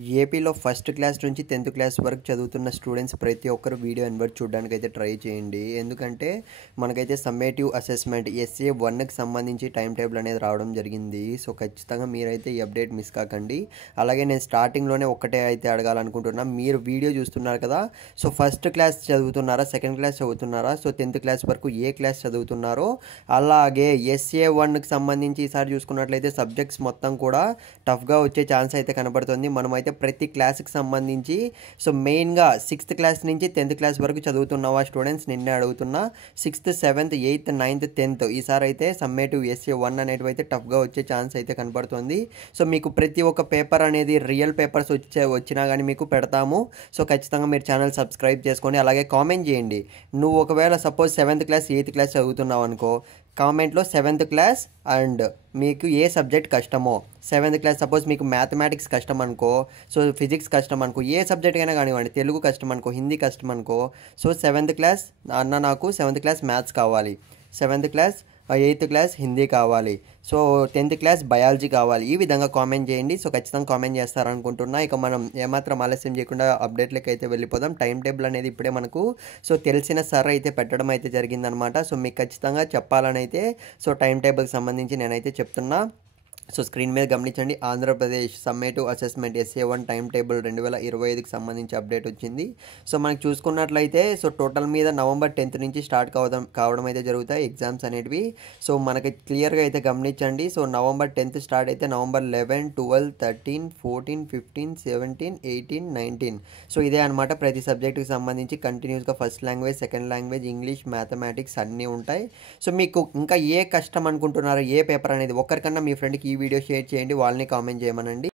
ఏపీలో first class నుంచి 10th class వరకు చదువుతున్న స్టూడెంట్స్ ప్రతి ఒక్కరు వీడియో ఎన్వర్ట్ చూడడానికి అయితే ట్రై చేయండి. ఎందుకంటే మనకైతే సమ్మేటివ్ అసెస్మెంట్ ఎస్ఏ 1కి సంబంధించి టైం టేబుల్ అనేది రావడం జరిగింది. సో ఖచ్చితంగా మీరైతే ఈ అప్డేట్ మిస్ కాకండి. అలాగే నేను స్టార్టింగ్లోనే ఒక్కటే అయితే అడగాలనుకుంటున్నా, మీరు వీడియో చూస్తున్నారు కదా, సో ఫస్ట్ క్లాస్ చదువుతున్నారా, సెకండ్ క్లాస్ చదువుతున్నారా, సో 10th క్లాస్ వరకు ఏ క్లాస్ చదువుతున్నారో, అలాగే ఎస్ఏ 1కి సంబంధించి ఈసారి చూసుకున్నట్లయితే సబ్జెక్ట్స్ మొత్తం కూడా టఫ్గా వచ్చే ఛాన్స్ అయితే కనబడుతుంది. మనమైతే ప్రతి క్లాస్కి సంబంధించి సో మెయిన్గా 6th క్లాస్ నుంచి 10th క్లాస్ వరకు చదువుతున్నవా స్టూడెంట్స్ నిన్నే అడుగుతున్నా. 6th 7th 8th 9th 10th ఈసారి అయితే సమ్మేటివ్ ఎస్ఏ 1 అనేటివి అయితే టఫ్గా వచ్చే ఛాన్స్ అయితే కనబడుతుంది. సో మీకు ప్రతి ఒక్క పేపర్ అనేది రియల్ పేపర్స్ వచ్చినా కానీ మీకు పెడతాము. సో ఖచ్చితంగా మీరు ఛానల్ సబ్స్క్రైబ్ చేసుకొని అలాగే కామెంట్ చేయండి. నువ్వు ఒకవేళ suppose 7th class 8th class చదువుతున్నావు అనుకో, కామెంట్లో 7th క్లాస్ అండ్ మీకు ఏ సబ్జెక్ట్ కష్టమో, 7th క్లాస్ సపోజ్ మీకు మ్యాథమెటిక్స్ కష్టం అనుకో, సో ఫిజిక్స్ కష్టం అనుకో, ఏ సబ్జెక్ట్ అయినా కానివ్వండి, తెలుగు కష్టం అనుకో, హిందీ కష్టం అనుకో, సో 7th క్లాస్ అన్న నాకు 7th క్లాస్ మ్యాథ్స్ కావాలి, 7th class 8th class Hindi కావాలి, సో 10th క్లాస్ బయాలజీ కావాలి, ఈ విధంగా కామెంట్ చేయండి. సో ఖచ్చితంగా కామెంట్ చేస్తారనుకుంటున్నా. ఇక మనం ఏమాత్రం ఆలస్యం చేయకుండా అప్డేట్లకి అయితే వెళ్ళిపోదాం. టైం టేబుల్ అనేది ఇప్పుడే మనకు సో తెలిసిన సార్ అయితే పెట్టడం అయితే జరిగిందనమాట. సో మీకు ఖచ్చితంగా చెప్పాలని అయితే సో టైం టేబుల్కి సంబంధించి నేనైతే చెప్తున్నా. సో స్క్రీన్ మీద గమనించండి, Andhra Pradesh summative assessment SA 1 time table 2025కి సంబంధించి అప్డేట్ వచ్చింది. సో మనకి చూసుకున్నట్లయితే సో టోటల్ మీద నవంబర్ 10th నుంచి స్టార్ట్ కావడం అయితే జరుగుతాయి ఎగ్జామ్స్ అనేటివి. సో మనకి క్లియర్గా అయితే గమనించండి. సో నవంబర్ 10th స్టార్ట్ అయితే నవంబర్ 11, 12, 13, 14, 15, 17, 18, 19 సో ఇదే అనమాట. ప్రతి సబ్జెక్టుకి సంబంధించి కంటిన్యూస్గా first language, second language, English, mathematics అన్నీ ఉంటాయి. సో మీకు ఇంకా ఏ కష్టం అనుకుంటున్నారో, ఏ పేపర్ అనేది ఒక్కరికన్నా మీ ఫ్రెండ్కి ఈ వీడియో షేర్ చేయండి, వాళ్ళని కామెంట్ చేయమనండి.